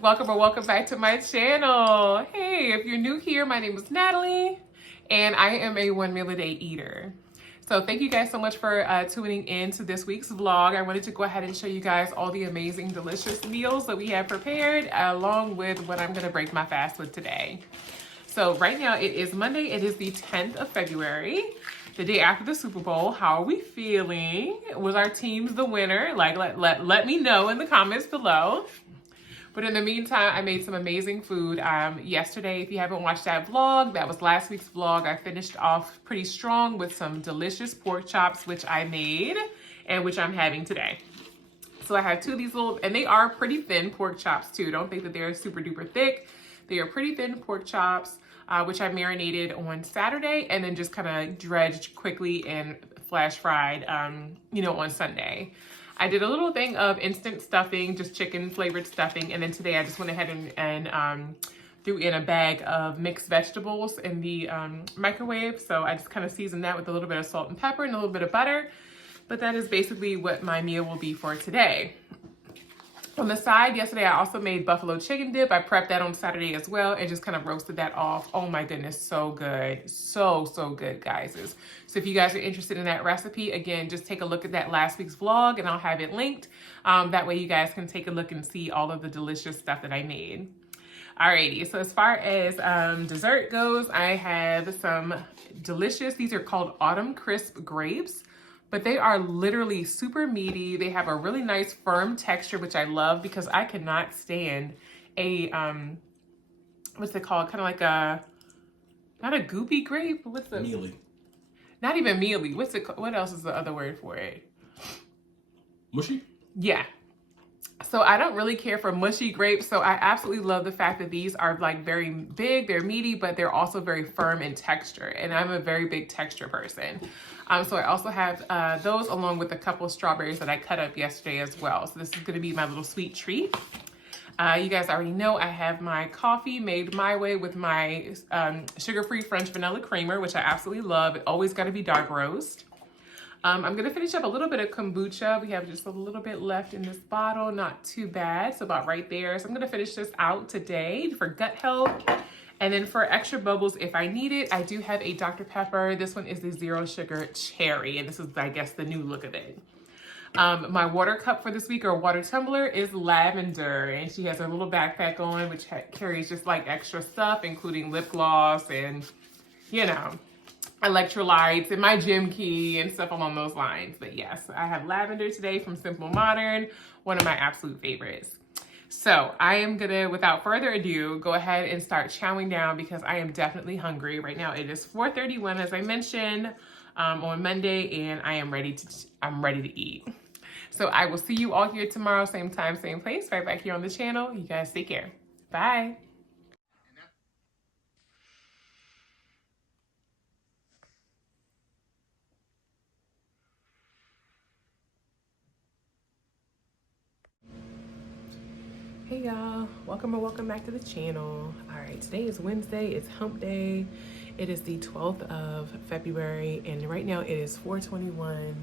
welcome or welcome back to my channel. Hey, if you're new here, my name is Natalie and I am a 1 meal a day eater. So thank you guys so much for tuning in to this week's vlog. I wanted to go ahead and show you guys all the amazing delicious meals that we have prepared along with what I'm gonna break my fast with today. So right now it is Monday, it is the 10th of February, the day after the Super Bowl. How are we feeling? Was our teams the winner? Like let me know in the comments below. But in the meantime, I made some amazing food yesterday. If you haven't watched that vlog, that was last week's vlog. I finished off pretty strong with some delicious pork chops, which I made and which I'm having today. So I have two of these little, and they are pretty thin pork chops too. Don't think that they're super duper thick. They are pretty thin pork chops, which I marinated on Saturday and then just kind of dredged quickly and flash fried, on Sunday. I did a little thing of instant stuffing, just chicken flavored stuffing. And then today I just went ahead and threw in a bag of mixed vegetables in the microwave. So I just kind of seasoned that with a little bit of salt and pepper and a little bit of butter. But that is basically what my meal will be for today. On the side, yesterday I also made buffalo chicken dip. I prepped that on Saturday as well and just kind of roasted that off. Oh my goodness, so good. So good, guys. So if you guys are interested in that recipe, again, just take a look at that last week's vlog and I'll have it linked. That way you guys can take a look and see all of the delicious stuff that I made. Alrighty, so as far as dessert goes, I have some delicious, these are called Autumn Crisp grapes. But they are literally super meaty. They have a really nice firm texture, which I love because I cannot stand a, what's it called? Kind of like a, not a goopy grape. What's the? Mealy. Not even mealy. What's it? What else is the other word for it? Mushy? Yeah. So I don't really care for mushy grapes. So I absolutely love the fact that these are like very big, they're meaty, but they're also very firm in texture. And I'm a very big texture person. So I also have those along with a couple of strawberries that I cut up yesterday as well. So this is gonna be my little sweet treat. You guys already know I have my coffee made my way with my sugar-free French vanilla creamer, which I absolutely love. It always gotta be dark roast. I'm gonna finish up a little bit of kombucha. We have just a little bit left in this bottle, not too bad, so about right there. So I'm gonna finish this out today for gut health. And then for extra bubbles, if I need it, I do have a Dr. Pepper. This one is the zero sugar cherry, and this is, I guess, the new look of it. My water cup for this week, or water tumbler, is lavender, and she has a little backpack on, which carries just like extra stuff, including lip gloss and, electrolytes and my gym key and stuff along those lines. But yes, I have lavender today from Simple Modern, one of my absolute favorites. So I am gonna, without further ado, go ahead and start chowing down because I am definitely hungry. Right now it is 4:31, as I mentioned, on Monday, and I am ready to eat. So I will see you all here tomorrow, same time, same place, right back here on the channel. You guys take care. Bye. Hey y'all, welcome or welcome back to the channel. All right, today is Wednesday, it's hump day. It is the 12th of February and right now it is 4:21.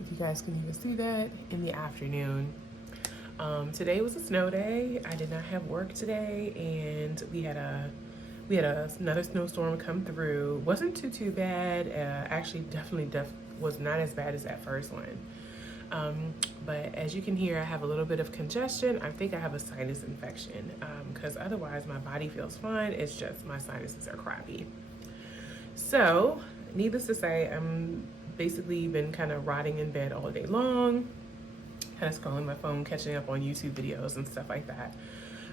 If you guys can even see that, in the afternoon. Today was a snow day. I did not have work today and we had another snowstorm come through. Wasn't too bad. Actually definitely was not as bad as that first one. But as you can hear, I have a little bit of congestion. I think I have a sinus infection because otherwise my body feels fine. It's just my sinuses are crappy. So needless to say, I'm basically been kind of rotting in bed all day long, kind of scrolling my phone, catching up on YouTube videos and stuff like that.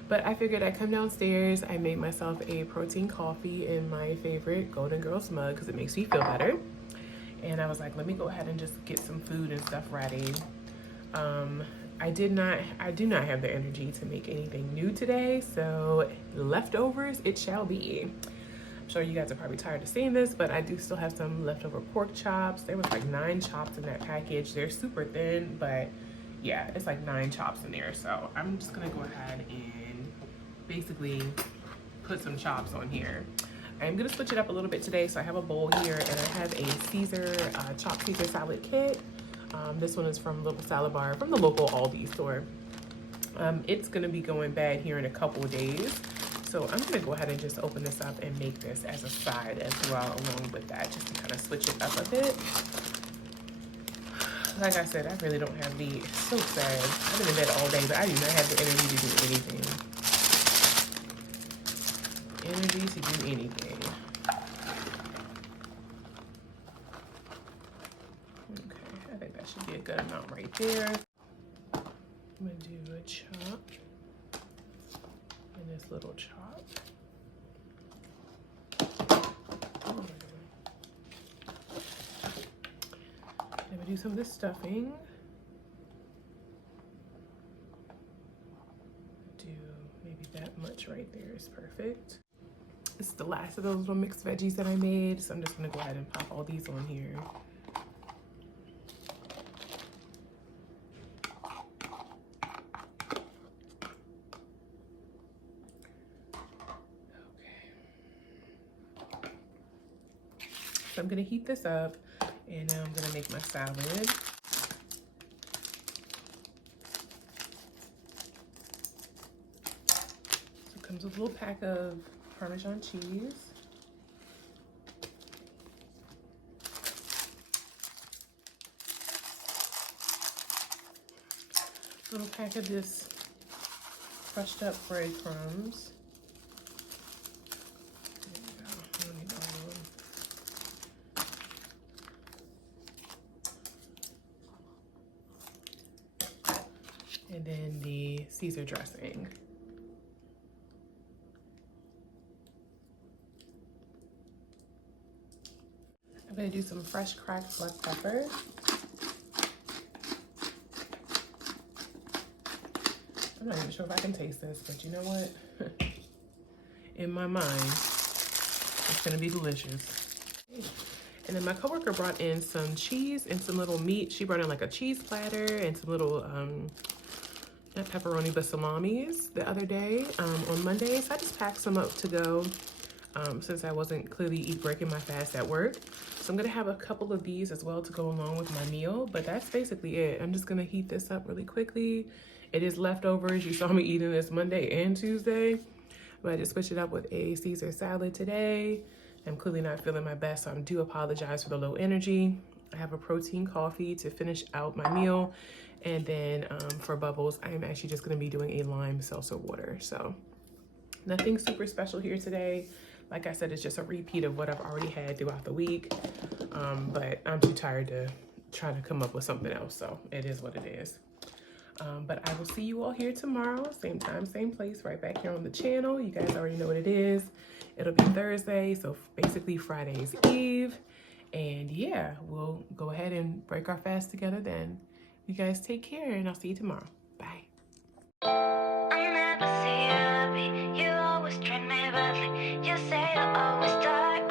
But I figured I'd come downstairs. I made myself a protein coffee in my favorite Golden Girls mug because it makes me feel better. And I was like, let me go ahead and just get some food and stuff ready. I do not have the energy to make anything new today, so leftovers it shall be. I'm sure you guys are probably tired of seeing this, but I do still have some leftover pork chops. There was like 9 chops in that package. They're super thin, but yeah, it's like 9 chops in there. So I'm just gonna go ahead and basically put some chops on here. I'm gonna switch it up a little bit today. So I have a bowl here and I have a chopped Caesar salad kit. This one is from Little Salad Bar, from the local Aldi store. It's gonna be going bad here in a couple of days. So I'm gonna go ahead and just open this up and make this as a side as well along with that, just to kind of switch it up a bit. Like I said, I really don't have the, it's so sad. I've been in bed all day, but I do not have the energy to do anything. Energy to do anything. Okay, I think that should be a good amount right there. I'm gonna do a chop and this little chop. I'm gonna do some of this stuffing. Do maybe that much right there is perfect. This is the last of those little mixed veggies that I made, so I'm just gonna go ahead and pop all these on here. So I'm gonna heat this up, and now I'm gonna make my salad. So it comes with a little pack of Parmesan cheese. A little pack of this crushed up breadcrumbs. And then the Caesar dressing. I'm gonna do some fresh cracked black pepper. I'm not even sure if I can taste this, but you know what? In my mind, it's gonna be delicious. And then my coworker brought in some cheese and some little meat. She brought in like a cheese platter and some little, not pepperoni, but salamis the other day on Monday. So I just packed some up to go since I wasn't clearly breaking my fast at work. So I'm gonna have a couple of these as well to go along with my meal, but that's basically it. I'm just gonna heat this up really quickly. It is leftovers. You saw me eating this Monday and Tuesday, but I just switched it up with a Caesar salad today. I'm clearly not feeling my best, so I do apologize for the low energy. I have a protein coffee to finish out my meal. And then for bubbles, I am actually just gonna be doing a lime seltzer water. So nothing super special here today. Like I said, it's just a repeat of what I've already had throughout the week. But I'm too tired to try to come up with something else. So it is what it is. But I will see you all here tomorrow. Same time, same place, right back here on the channel. You guys already know what it is. It'll be Thursday, so basically Friday's Eve. And yeah, we'll go ahead and break our fast together then. You guys take care, and I'll see you tomorrow. Bye. I never see you happy. You always treat me badly. You say you always start,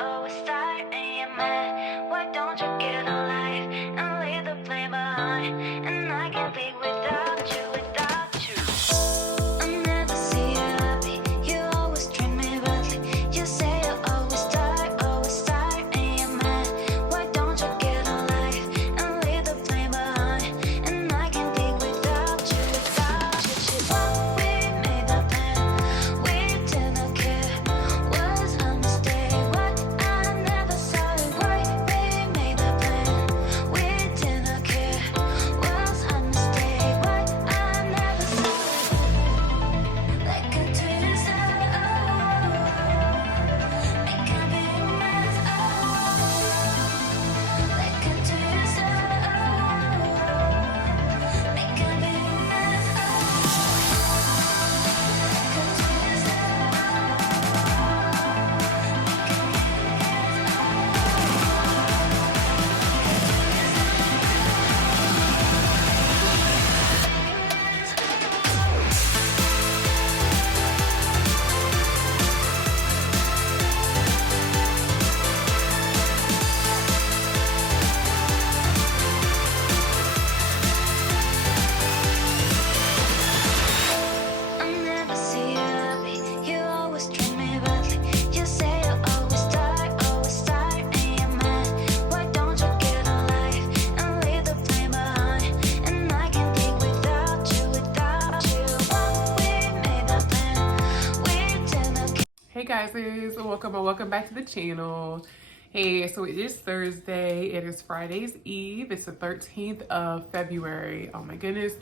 and you're mad. Why don't you get a life and leave the blame behind? And I can't be without you, I never see you happy. You always treat me badly. You say you always start, and you're mad. Why don't you get a life and leave the blame behind? And I can't be without you, What we made up. guys, welcome back to the channel. Hey, so it is Thursday. It is Friday's Eve. It's the 13th of February. Oh my goodness.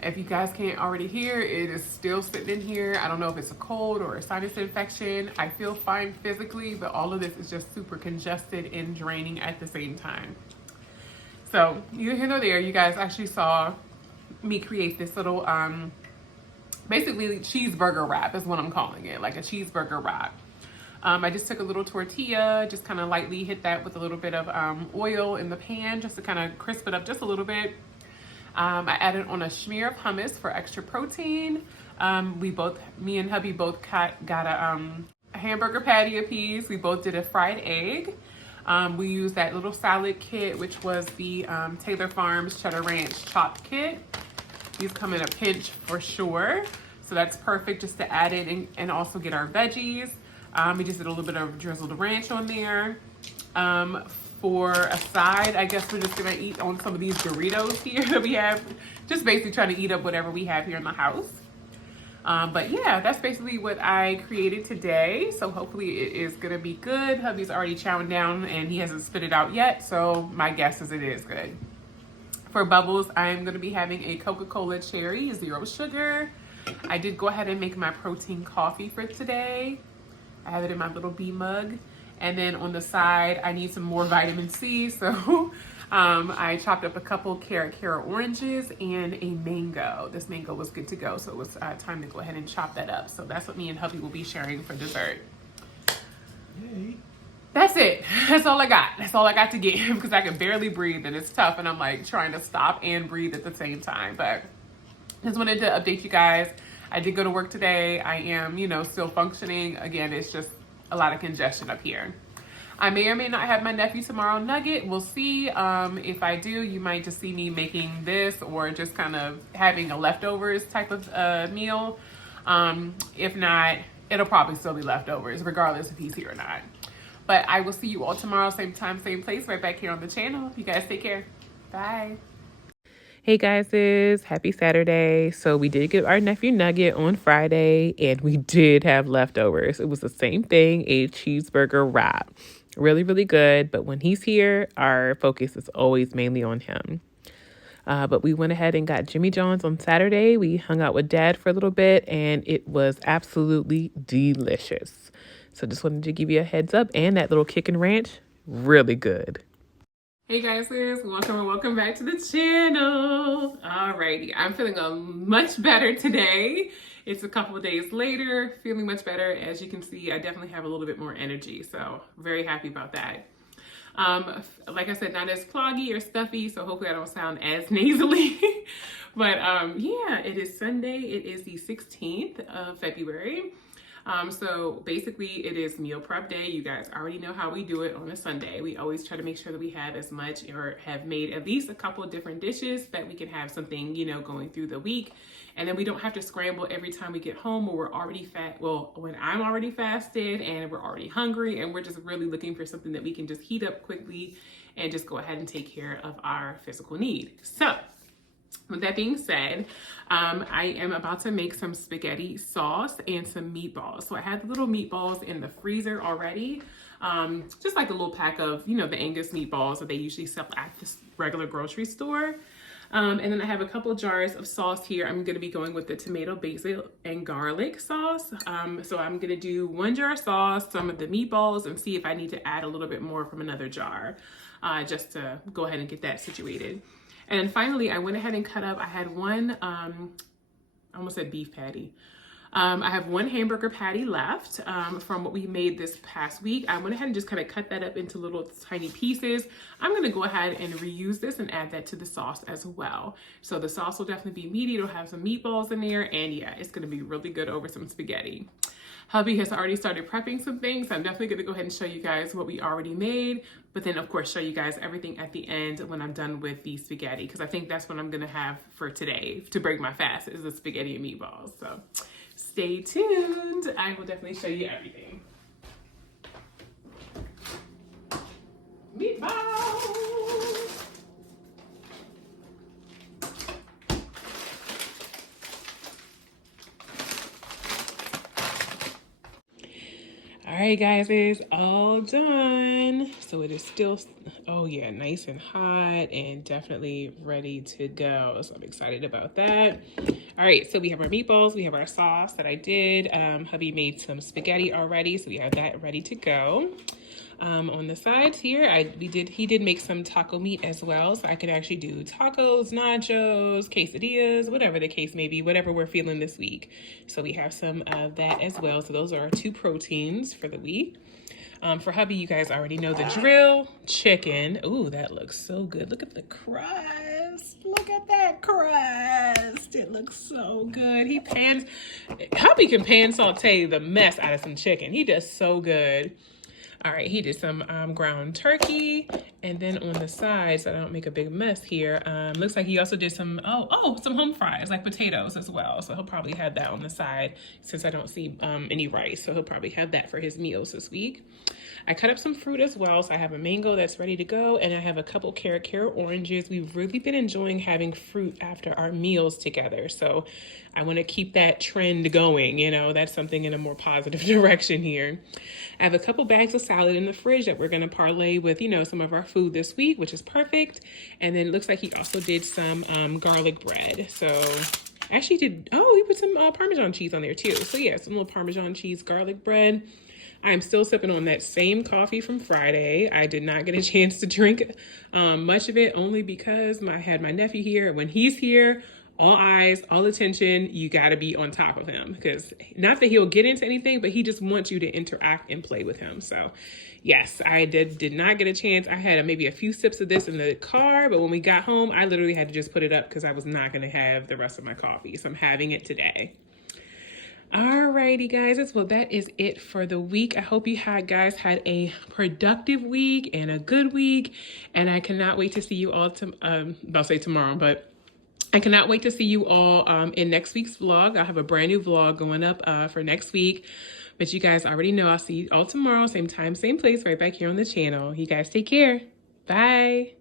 If you guys can't already hear, it is still sitting in here. I don't know if it's a cold or a sinus infection. I feel fine physically, but all of this is just super congested and draining at the same time. So neither here nor there, you guys actually saw me create this little, basically cheeseburger wrap is what I'm calling it, like a cheeseburger wrap. I just took a little tortilla, just kind of lightly hit that with a little bit of oil in the pan just to kind of crisp it up just a little bit. I added on a smear of hummus for extra protein. Me and hubby both got a hamburger patty apiece. We both did a fried egg. We used that little salad kit, which was the Taylor Farms Cheddar Ranch chopped kit. These come in a pinch for sure. So that's perfect just to add it and also get our veggies. We just did a little bit of drizzled ranch on there. For a side, I guess we're just gonna eat on some of these burritos here that we have. Just basically trying to eat up whatever we have here in the house. But yeah, that's basically what I created today. So hopefully it is gonna be good. Hubby's already chowing down and he hasn't spit it out yet. So my guess is it is good. For bubbles, I'm gonna be having a Coca-Cola Cherry, 0 sugar. I did go ahead and make my protein coffee for today. I have it in my little bee mug. And then on the side, I need some more vitamin C. So I chopped up a couple carrot oranges and a mango. This mango was good to go. So it was time to go ahead and chop that up. So that's what me and hubby will be sharing for dessert. Yay. That's it. That's all I got. That's all I got to give because I can barely breathe and it's tough. And I'm like trying to stop and breathe at the same time. But just wanted to update you guys. I did go to work today. I am, still functioning. Again, it's just a lot of congestion up here. I may or may not have my nephew tomorrow nugget. We'll see. If I do, you might just see me making this or just kind of having a leftovers type of meal. If not, it'll probably still be leftovers regardless if he's here or not. But I will see you all tomorrow, same time, same place, right back here on the channel. You guys take care. Bye. Hey guys, happy Saturday. So we did get our nephew nugget on Friday and we did have leftovers. It was the same thing, a cheeseburger wrap. Really, really good. But when he's here, our focus is always mainly on him. But we went ahead and got Jimmy John's on Saturday. We hung out with Dad for a little bit and it was absolutely delicious. So just wanted to give you a heads up, and that little kick and ranch, really good. Hey guys, welcome back to the channel. Alrighty, I'm feeling much better today. It's a couple of days later, feeling much better. As you can see, I definitely have a little bit more energy, so very happy about that. Like I said, not as cloggy or stuffy, so hopefully I don't sound as nasally. But yeah, it is Sunday. It is the 16th of February. So basically it is meal prep day. You guys already know how we do it on a Sunday. We always try to make sure that we have as much or have made at least a couple of different dishes that we can have something, going through the week. And then we don't have to scramble every time we get home or we're already when I'm already fasted and we're already hungry and we're just really looking for something that we can just heat up quickly and just go ahead and take care of our physical need. So with that being said, I am about to make some spaghetti sauce and some meatballs. So I had the little meatballs in the freezer already, just like a little pack of, the Angus meatballs that they usually sell at the regular grocery store. And then I have a couple jars of sauce here. I'm going to be going with the tomato, basil, and garlic sauce. So I'm going to do 1 jar of sauce, some of the meatballs, and see if I need to add a little bit more from another jar, just to go ahead and get that situated. And finally, I went ahead and cut up, I had one, I almost said beef patty. I have 1 hamburger patty left from what we made this past week. I went ahead and just kind of cut that up into little tiny pieces. I'm gonna go ahead and reuse this and add that to the sauce as well. So the sauce will definitely be meaty. It'll have some meatballs in there. And yeah, it's gonna be really good over some spaghetti. Hubby has already started prepping some things. I'm definitely gonna go ahead and show you guys what we already made, but then of course show you guys everything at the end when I'm done with the spaghetti, because I think that's what I'm gonna have for today to break my fast is the spaghetti and meatballs. So stay tuned. I will definitely show you everything. Meatballs. right, guys, it's all done. So it is still, oh yeah, nice and hot and definitely ready to go. So I'm excited about that. All right, so we have our meatballs, we have our sauce that I did. Hubby made some spaghetti already, so we have that ready to go. On the sides here, he did make some taco meat as well, so I could actually do tacos, nachos, quesadillas, whatever the case may be, whatever we're feeling this week. So we have some of that as well. So those are our 2 proteins for the week. For hubby, you guys already know the drill. Chicken. Ooh, that looks so good. Look at the crust. Look at that crust. It looks so good. Hubby can pan saute the mess out of some chicken. He does so good. All right, he did some ground turkey, and then on the side, so I don't make a big mess here, looks like he also did some, some home fries, like potatoes as well. So he'll probably have that on the side since I don't see any rice. So he'll probably have that for his meals this week. I cut up some fruit as well. So I have a mango that's ready to go, and I have a couple carrot oranges. We've really been enjoying having fruit after our meals together. So I want to keep that trend going. You know, that's something in a more positive direction here. I have a couple bags of salad in the fridge that we're going to parlay with, you know, some of our food this week, which is perfect. And then it looks like he also did some garlic bread. So actually he put some Parmesan cheese on there too. So yeah, some little Parmesan cheese garlic bread. I'm still sipping on that same coffee from Friday. I did not get a chance to drink much of it only because I had my nephew here. When he's here, all eyes, all attention, you got to be on top of him, because not that he'll get into anything, but he just wants you to interact and play with him. So yes, I did not get a chance. I had maybe a few sips of this in the car, but when we got home, I literally had to just put it up because I was not going to have the rest of my coffee. So I'm having it today. Alrighty, guys, well, that is it for the week. I hope you guys had a productive week and a good week, and I cannot wait to see you all I'll say tomorrow, but I cannot wait to see you all in next week's vlog. I'll have a brand new vlog going up for next week, but you guys already know I'll see you all tomorrow, same time, same place, right back here on the channel. You guys take care. Bye.